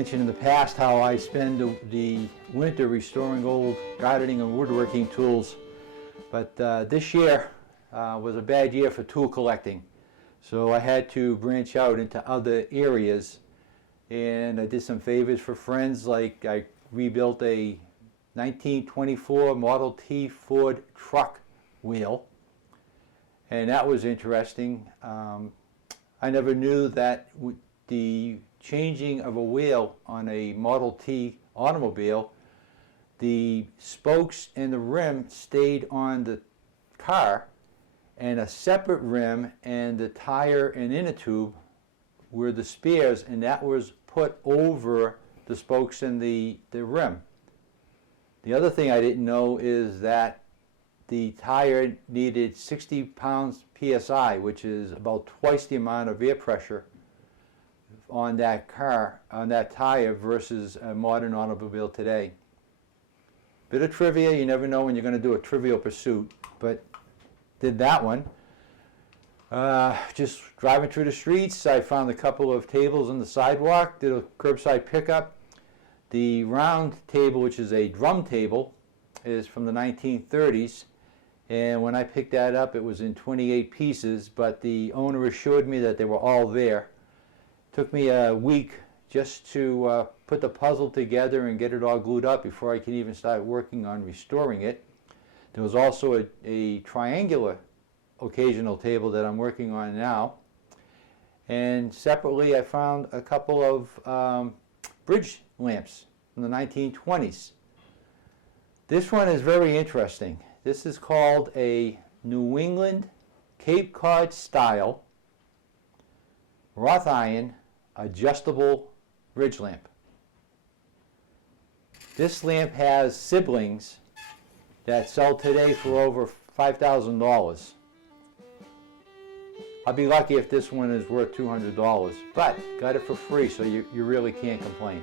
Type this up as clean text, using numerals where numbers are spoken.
mentioned in the past how I spend the winter restoring old gardening and woodworking tools, but this year was a bad year for tool collecting. So I had to branch out into other areas, and I did some favors for friends, like I rebuilt a 1924 Model T Ford truck wheel, and that was interesting. I never knew that the changing of a wheel on a Model T automobile, the spokes and the rim stayed on the car, and a separate rim and the tire and inner tube were the spares, and that was put over the spokes and the rim. The other thing I didn't know is that the tire needed 60 pounds PSI, which is about twice the amount of air pressure on that car, on that tire, versus a modern automobile today. Bit of trivia, you never know when you're going to do a Trivial Pursuit, but did that one. Just driving through the streets, I found a couple of tables on the sidewalk, did a curbside pickup. The round table, which is a drum table, is from the 1930s, and when I picked that up it was in 28 pieces, but the owner assured me that they were all there. Took me a week just to put the puzzle together and get it all glued up before I could even start working on restoring it. There was also a triangular occasional table that I'm working on now. And separately I found a couple of bridge lamps from the 1920s. This one is very interesting. This is called a New England Cape Cod style wrought iron adjustable bridge lamp. This lamp has siblings that sell today for over $5,000. I'll be lucky if this one is worth $200, but got it for free, so you really can't complain.